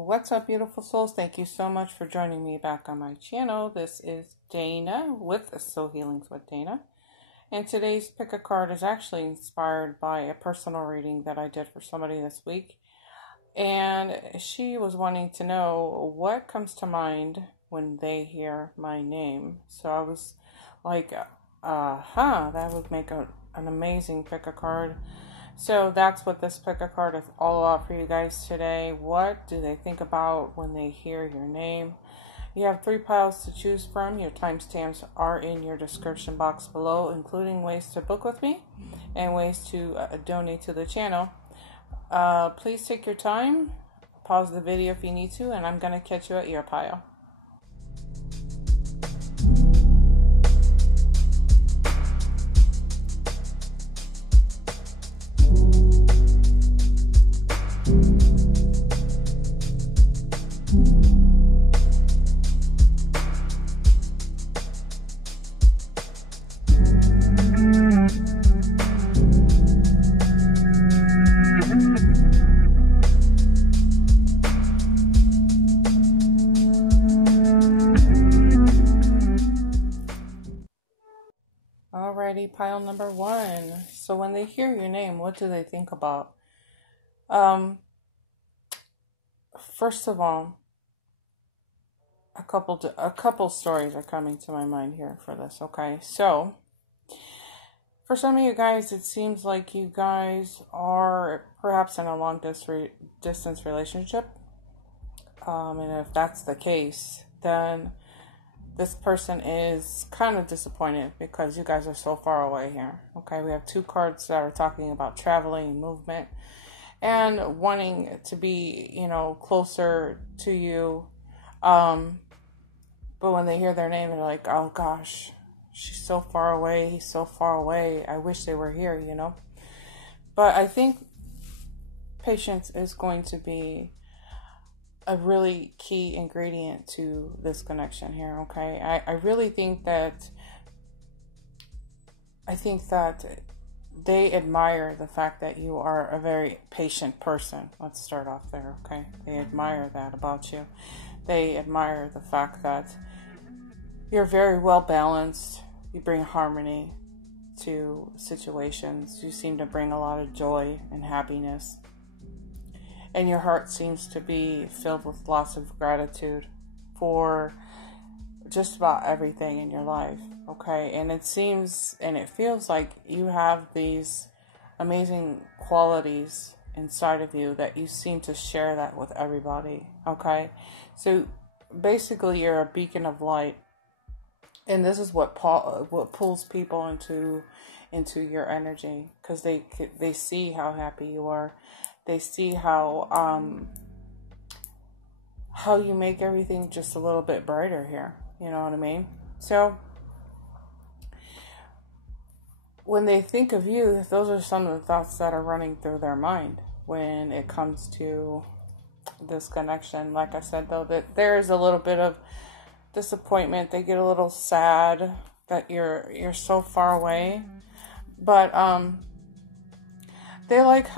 What's up, beautiful souls? Thank you so much for joining me back on my channel. This is Dana with Soul Healings with Dana. And today's pick a card is actually inspired by a personal reading that I did for somebody this week. And she was wanting to know what comes to mind when they hear my name. So I was like, that would make an amazing pick a card. So that's what this pick a card is all about for you guys today. What do they think about when they hear your name? You have 3 piles to choose from. Your timestamps are in your description box below, including ways to book with me and ways to donate to the channel. Please take your time, pause the video if you need to, and I'm going to catch you at your pile. Alrighty, pile number 1. So when they hear your name, what do they think about? First of all, a couple stories are coming to my mind here for this. Okay, so for some of you guys, it seems like you guys are perhaps in a long distance relationship. And if that's the case, then this person is kind of disappointed because you guys are so far away here. Okay, we have 2 cards that are talking about traveling, movement, and wanting to be, closer to you. But when they hear their name, they're like, oh gosh, she's so far away, he's so far away. I wish they were here, But I think patience is going to be a really key ingredient to this connection here, okay? I really think that they admire the fact that you are a very patient person. Let's start off there, okay? They admire that about you. They admire the fact that you're very well balanced. You bring harmony to situations. You seem to bring a lot of joy and happiness. And your heart seems to be filled with lots of gratitude for just about everything in your life, okay? And it seems and it feels like you have these amazing qualities inside of you that you seem to share that with everybody, okay? So basically you're a beacon of light. And this is what pulls people into your energy, because they see how happy you are. They see how you make everything just a little bit brighter here. You know what I mean? So when they think of you, those are some of the thoughts that are running through their mind when it comes to this connection. Like I said, though, that there is a little bit of disappointment. They get a little sad that you're so far away. But they like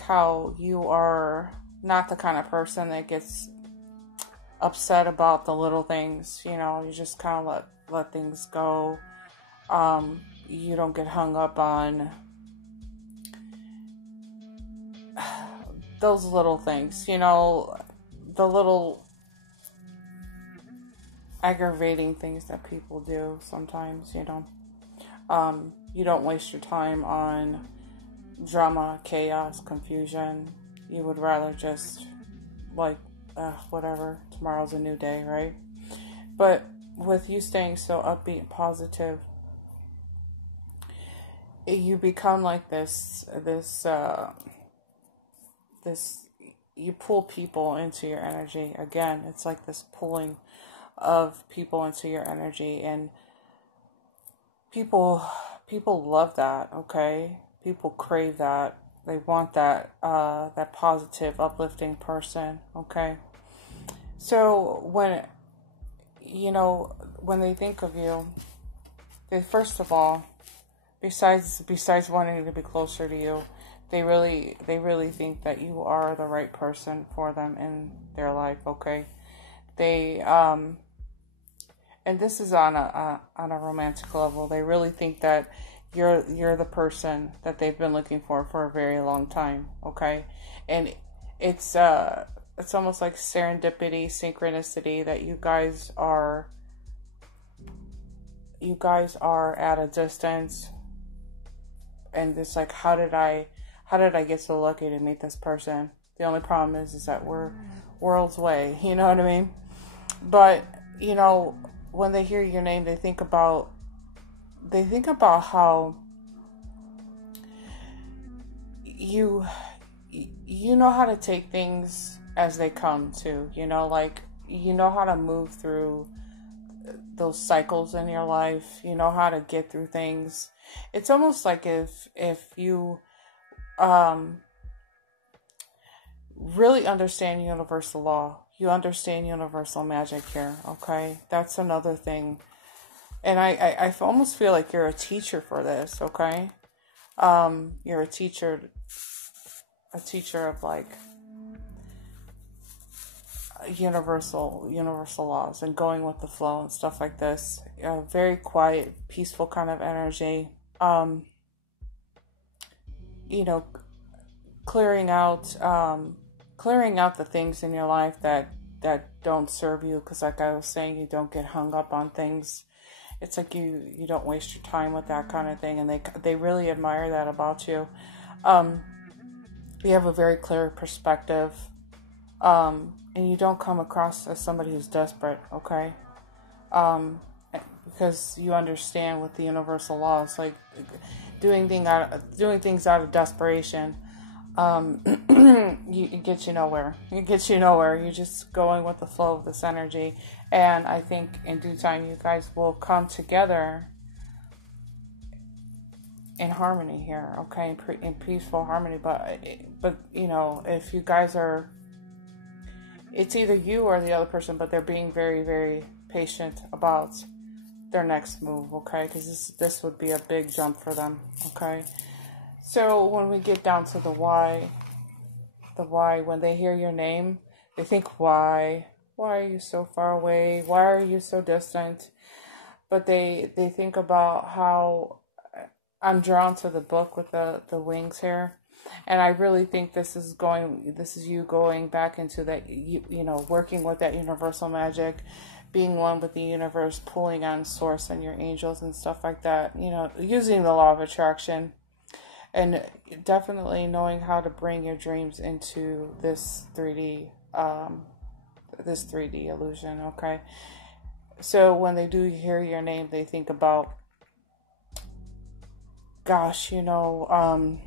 how you are not the kind of person that gets upset about the little things. You just kind of let things go. You don't get hung up on those little things, the little aggravating things that people do sometimes. You don't waste your time on drama, chaos, confusion. You would rather just whatever, tomorrow's a new day, right? But with you staying so upbeat and positive, you become like this you pull people into your energy. Again, it's like this pulling of people into your energy, and people love that, okay? People crave that. They want that positive, uplifting person, okay? So when they think of you, they first of all, besides wanting to be closer to you, They really think that you are the right person for them in their life, okay? They, and this is on a romantic level. They really think that you're the person that they've been looking for a very long time, okay? And it's almost like serendipity, synchronicity that you guys are at a distance, and it's like, how did I get so lucky to meet this person? The only problem is that we're worlds away, you know what I mean? But, you know, when they hear your name, they think about how you know how to take things as they come too, you know, like, you know how to move through those cycles in your life, you know how to get through things. It's almost like if you really understand universal law, you understand universal magic here, okay? That's another thing. And I almost feel like you're a teacher for this, okay? You're a teacher of like universal laws and going with the flow and stuff like this. Very quiet, peaceful kind of energy. You know, clearing out the things in your life that don't serve you, because like I was saying, you don't get hung up on things. It's like you don't waste your time with that kind of thing, and they really admire that about you. You have a very clear perspective, and you don't come across as somebody who's desperate, okay? Because you understand with the universal laws, like doing things out of desperation, it gets you nowhere. You're just going with the flow of this energy, and I think in due time you guys will come together in harmony here, okay, in peaceful harmony. But you know, if you guys are, it's either you or the other person, but they're being very, very patient about their next move, okay? Because this would be a big jump for them, okay? So when we get down to the why, when they hear your name, they think, why are you so far away? Why are you so distant? But they think about how I'm drawn to the book with the wings here. And I really think this is you going back into that, you know, working with that universal magic, being one with the universe, pulling on source and your angels and stuff like that, you know, using the law of attraction, and definitely knowing how to bring your dreams into this 3D illusion, okay? So when they do hear your name, they think about, gosh, you know,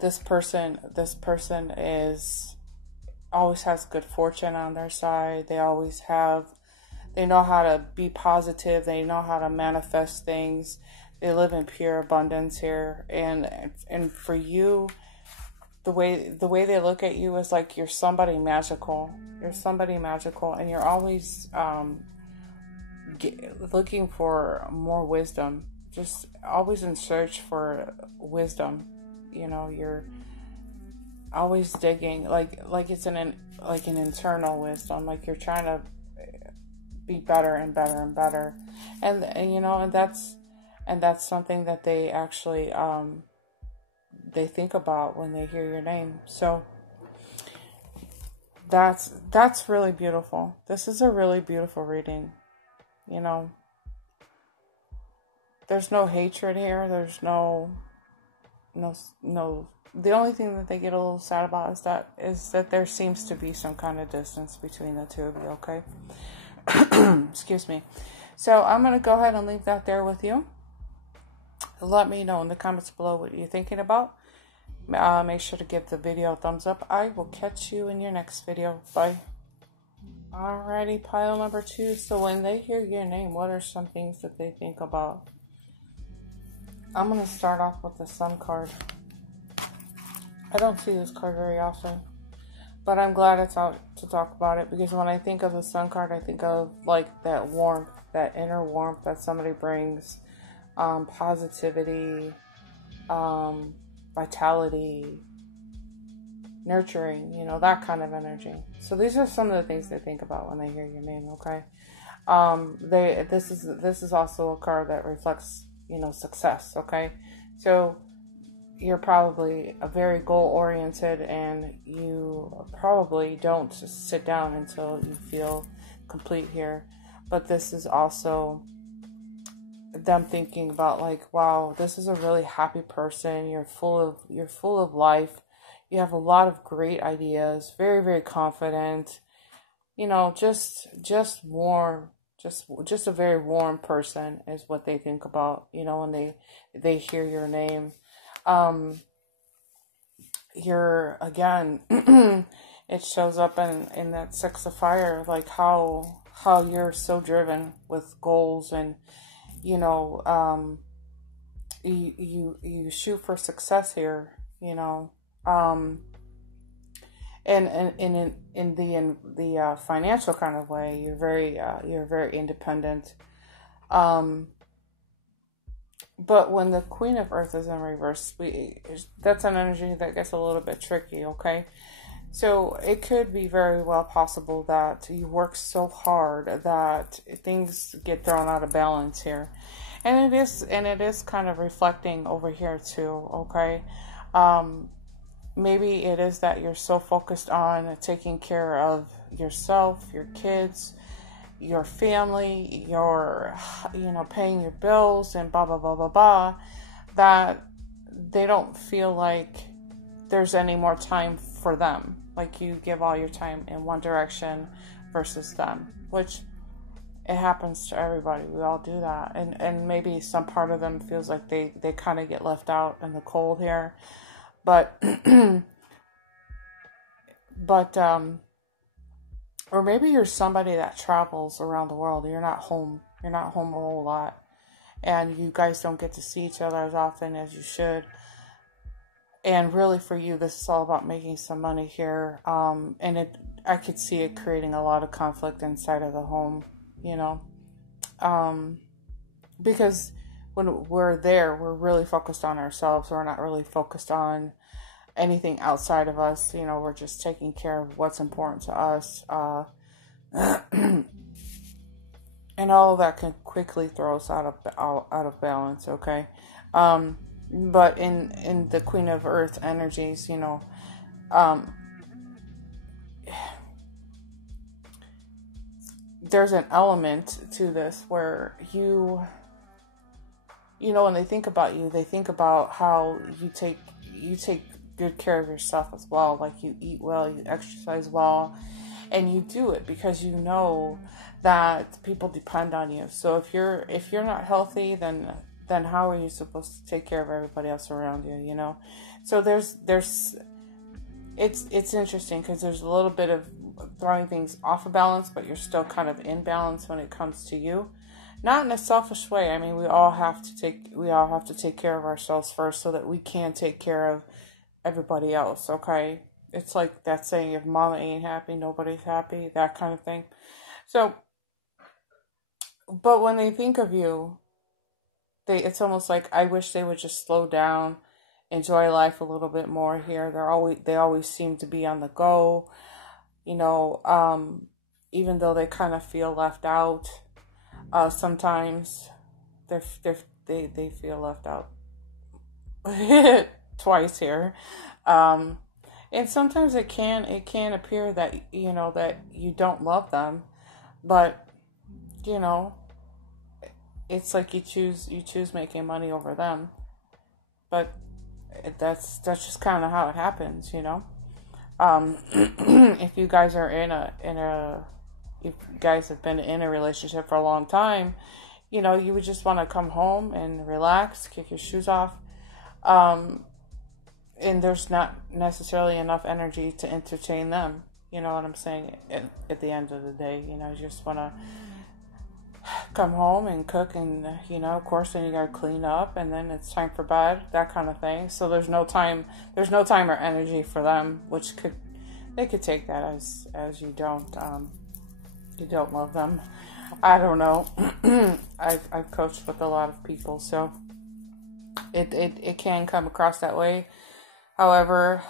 this person is always has good fortune on their side. They know how to be positive. They know how to manifest things. They live in pure abundance here. And for you, the way they look at you is like you're somebody magical. And you're always looking for more wisdom. Just always in search for wisdom. You know, you're always digging, like it's an internal wisdom, like you're trying to be better and better and better, and you know, and that's something that they actually they think about when they hear your name. So that's really beautiful. This is a really beautiful reading. You know, there's no hatred here. There's no. The only thing that they get a little sad about is that there seems to be some kind of distance between the two of you, okay? Excuse me. So I'm going to go ahead and leave that there with you. Let me know in the comments below what you're thinking about. Make sure to give the video a thumbs up. I will catch you in your next video. Bye. Alrighty, pile number 2. So when they hear your name, what are some things that they think about? I'm going to start off with the Sun card. I don't see this card very often, but I'm glad it's out to talk about it, because when I think of the Sun card, I think of like that warmth, that inner warmth that somebody brings, positivity, vitality, nurturing, you know, that kind of energy. So these are some of the things they think about when they hear your name, okay? This is also a card that reflects, you know, success, okay? So you're probably a very goal oriented, and you probably don't just sit down until you feel complete here. But this is also them thinking about like, wow, this is a really happy person. You're full of life. You have a lot of great ideas, very, very confident, you know, just warm, just a very warm person is what they think about, you know, when they hear your name. You're, again, it shows up in that Six of Fire, like how you're so driven with goals, and, you know, you shoot for success here, you know, and in the financial kind of way, you're very independent. But when the Queen of Earth is in reverse, that's an energy that gets a little bit tricky, okay? So it could be very well possible that you work so hard that things get thrown out of balance here. And it is kind of reflecting over here too, okay? Maybe it is that you're so focused on taking care of yourself, your kids, your family, your, you know, paying your bills and blah, blah, blah, blah, blah, that they don't feel like there's any more time for them. Like you give all your time in one direction versus them, which it happens to everybody. We all do that. And maybe some part of them feels like they kind of get left out in the cold here. But, or maybe you're somebody that travels around the world. You're not home. You're not home a whole lot. And you guys don't get to see each other as often as you should. And really for you, this is all about making some money here. And I could see it creating a lot of conflict inside of the home, you know. Because when we're there, we're really focused on ourselves. We're not really focused on anything outside of us. You know, we're just taking care of what's important to us. And all of that can quickly throw us out of balance, okay? But in the Queen of Earth energies, you know, there's an element to this where you know, when they think about you, they think about how you take good care of yourself as well. Like you eat well, you exercise well, and you do it because you know that people depend on you. So if you're not healthy, then how are you supposed to take care of everybody else around you, you know? So it's interesting because there's a little bit of throwing things off of balance, but you're still kind of in balance when it comes to you. Not in a selfish way. I mean, we all have to take care of ourselves first so that we can take care of everybody else, okay? It's like that saying, if mama ain't happy, nobody's happy, that kind of thing. So, but when they think of you, it's almost like, I wish they would just slow down, enjoy life a little bit more here. They always seem to be on the go, you know, even though they kind of feel left out. Sometimes they feel left out twice here. And sometimes it can appear that, you know, that you don't love them, but, you know, it's like you choose making money over them. But that's just kind of how it happens, you know. If you guys are if you guys have been in a relationship for a long time, you know, you would just want to come home and relax, kick your shoes off. And there's not necessarily enough energy to entertain them. You know what I'm saying? At the end of the day, you know, you just want to come home and cook, and, you know, of course, then you got to clean up, and then it's time for bed, that kind of thing. So there's no time or energy for them, which they could take that as you don't love them. I don't know. I've coached with a lot of people, so It can come across that way. However,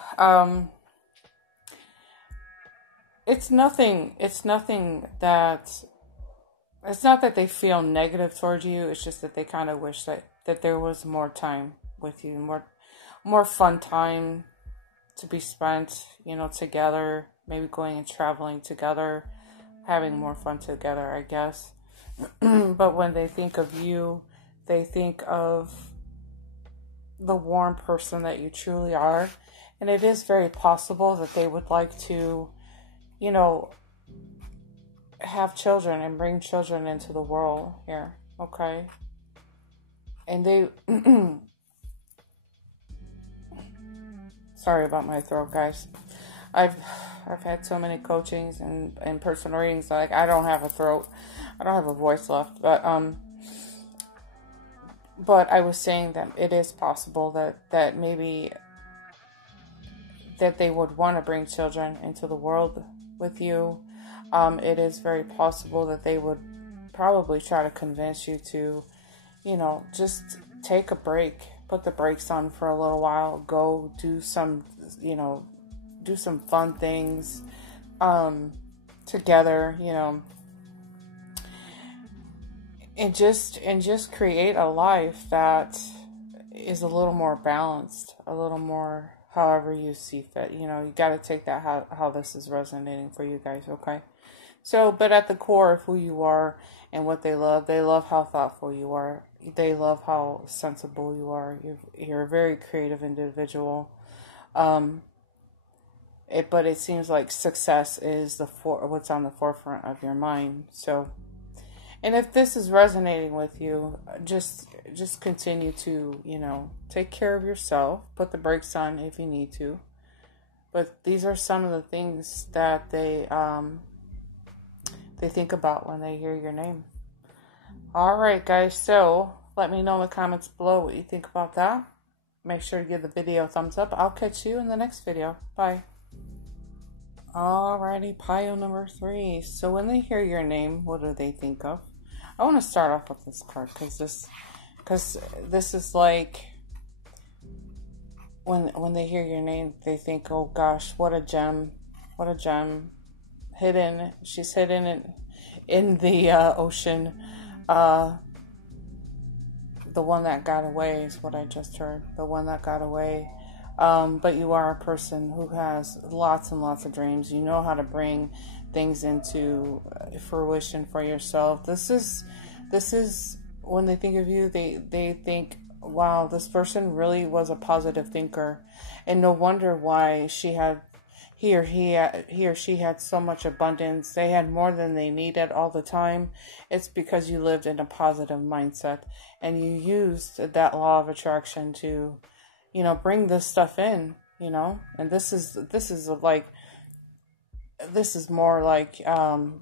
it's nothing that, it's not that they feel negative towards you. It's just that they kind of wish that there was more time with you, more fun time to be spent, together, maybe going and traveling together, having more fun together, I guess. But when they think of you, they think of the warm person that you truly are. And it is very possible that they would like to, have children and bring children into the world here, okay? And they... Sorry about my throat, guys. I've had so many coachings and personal readings, like I don't have a throat. I don't have a voice left. But I was saying that it is possible that maybe that they would want to bring children into the world with you. It is very possible that they would probably try to convince you to, just take a break, put the brakes on for a little while, go do some, do some fun things, together, and just create a life that is a little more balanced, a little more however you see fit. You got to take that how this is resonating for you guys, okay? So, but at the core of who you are and what they love how thoughtful you are. They love how sensible you are. You're a very creative individual. But it seems like success is what's on the forefront of your mind. So, and if this is resonating with you, just continue to, take care of yourself. Put the brakes on if you need to. But these are some of the things that they think about when they hear your name. All right, guys. So let me know in the comments below what you think about that. Make sure to give the video a thumbs up. I'll catch you in the next video. Bye. Alrighty, pile number 3. So when they hear your name, what do they think of? I want to start off with this card because this is like when they hear your name, they think, oh gosh, what a gem, hidden. She's hidden in the ocean. The one that got away is what I just heard. The one that got away. But you are a person who has lots and lots of dreams. You know how to bring things into fruition for yourself. This is when they think of you, they think, wow, this person really was a positive thinker, and no wonder why he or she had so much abundance. They had more than they needed all the time. It's because you lived in a positive mindset and you used that law of attraction to, bring this stuff in, and this is more like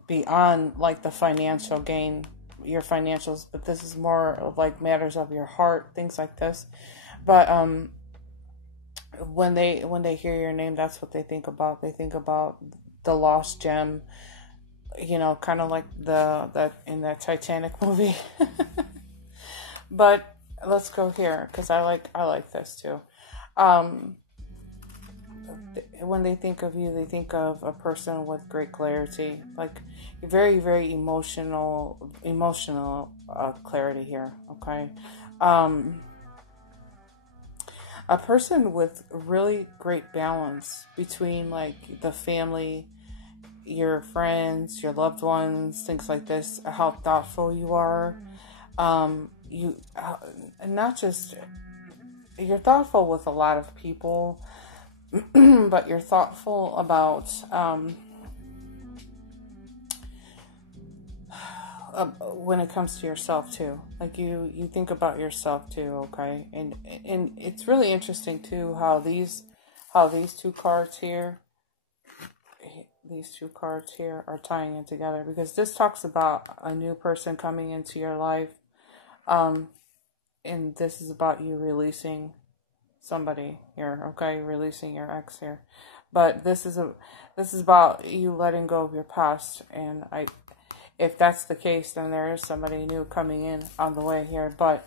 beyond like the financial gain, your financials, but this is more of like matters of your heart, things like this. But when they hear your name, that's what they think about. They think about the lost gem, kind of like that in that Titanic movie. But let's go here because I like this too. When they think of you, they think of a person with great clarity, like very, very emotional clarity here. Okay. A person with really great balance between like the family, your friends, your loved ones, things like this, how thoughtful you are. Not just, you're thoughtful with a lot of people, but you're thoughtful about when it comes to yourself too. Like you think about yourself too, okay? And it's really interesting too how these two cards here are tying in together, because this talks about a new person coming into your life, and this is about you releasing somebody here, okay? Releasing your ex here. But this is about you letting go of your past, and if that's the case, then there is somebody new coming in on the way here. But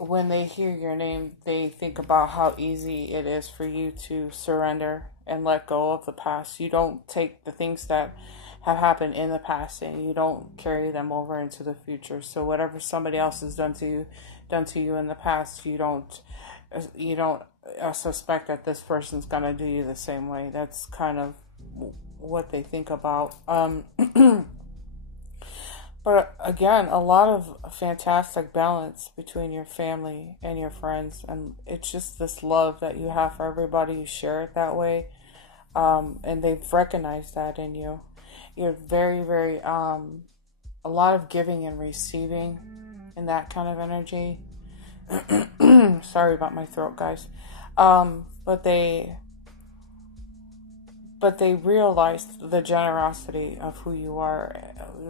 when they hear your name, they think about how easy it is for you to surrender and let go of the past. You don't take the things that have happened in the past and you don't carry them over into the future. So whatever somebody else has done to you in the past, you don't suspect that this person's gonna do you the same way. That's kind of what they think about. But again, a lot of fantastic balance between your family and your friends. And it's just this love that you have for everybody. You share it that way. And they've recognized that in you. You're very, very, a lot of giving and receiving in that kind of energy. Sorry about my throat, guys. But they realized the generosity of who you are,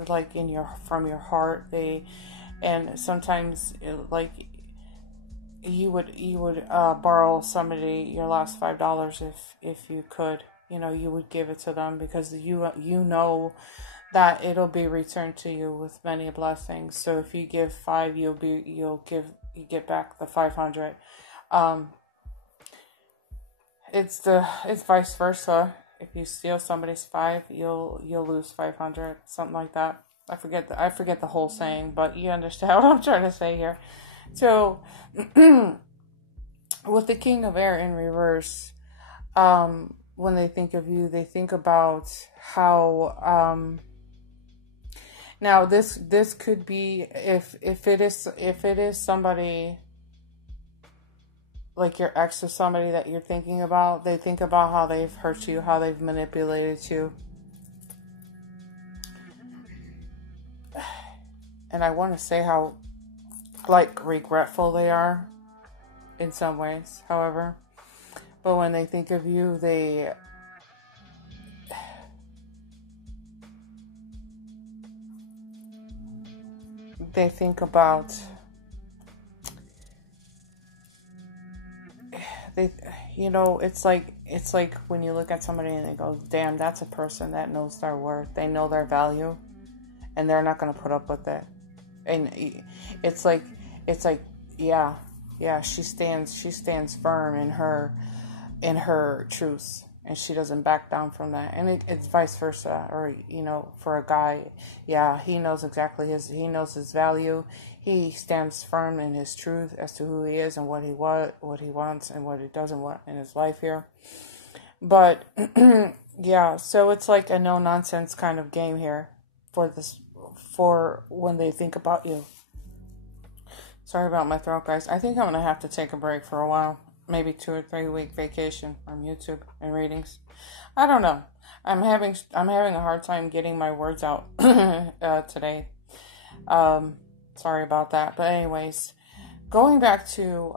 like from your heart. And sometimes like you would borrow somebody your last $5 if you could, you would give it to them because you know that it'll be returned to you with many blessings. So if you give $5, you get back the $500. It's vice versa. If you steal somebody's $5, you'll lose $500, something like that. I forget the whole saying, but you understand what I'm trying to say here. So, with the King of Air in reverse, when they think of you, they think about how. Now this could be if it is somebody, like your ex or somebody that you're thinking about, they think about how they've hurt you, how they've manipulated you. And I want to say how, like, regretful they are in some ways, however. But when they think of you, they think about... it's like when you look at somebody and they go, damn, that's a person that knows their worth. They know their value and they're not going to put up with it. And it's like, yeah, she stands firm in her truths and she doesn't back down from that. And it's vice versa. Or, for a guy, yeah, he knows his value. He stands firm in his truth as to who he is and what he wants and what he doesn't want in his life here. But yeah, so it's like a no nonsense kind of game here for when they think about you. Sorry about my throat, guys. I think I'm gonna have to take a break for a while, maybe 2 or 3 week vacation from YouTube and readings. I don't know. I'm having a hard time getting my words out today. Sorry about that. But anyways, going back to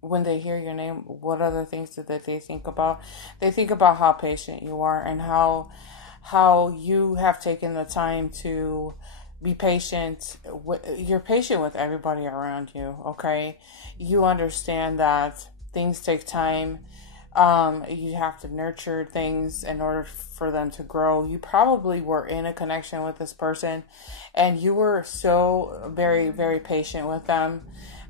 when they hear your name, what other things that they think about? They think about how patient you are and how you have taken the time to be patient. You're patient with everybody around you, okay? You understand that things take time. You have to nurture things in order for them to grow. You probably were in a connection with this person and you were so very, very patient with them.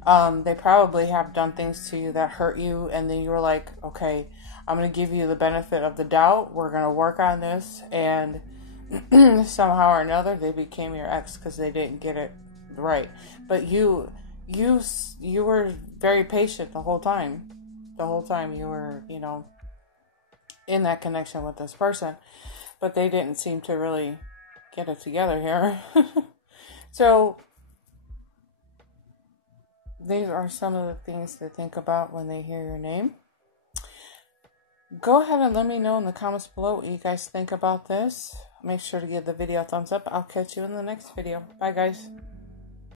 They probably have done things to you that hurt you, and then you were like, okay, I'm going to give you the benefit of the doubt. We're going to work on this. And somehow or another, they became your ex because they didn't get it right. But you were very patient the whole time. The whole time you were, in that connection with this person. But they didn't seem to really get it together here. So these are some of the things to think about when they hear your name. Go ahead and let me know in the comments below what you guys think about this. Make sure to give the video a thumbs up. I'll catch you in the next video. Bye, guys.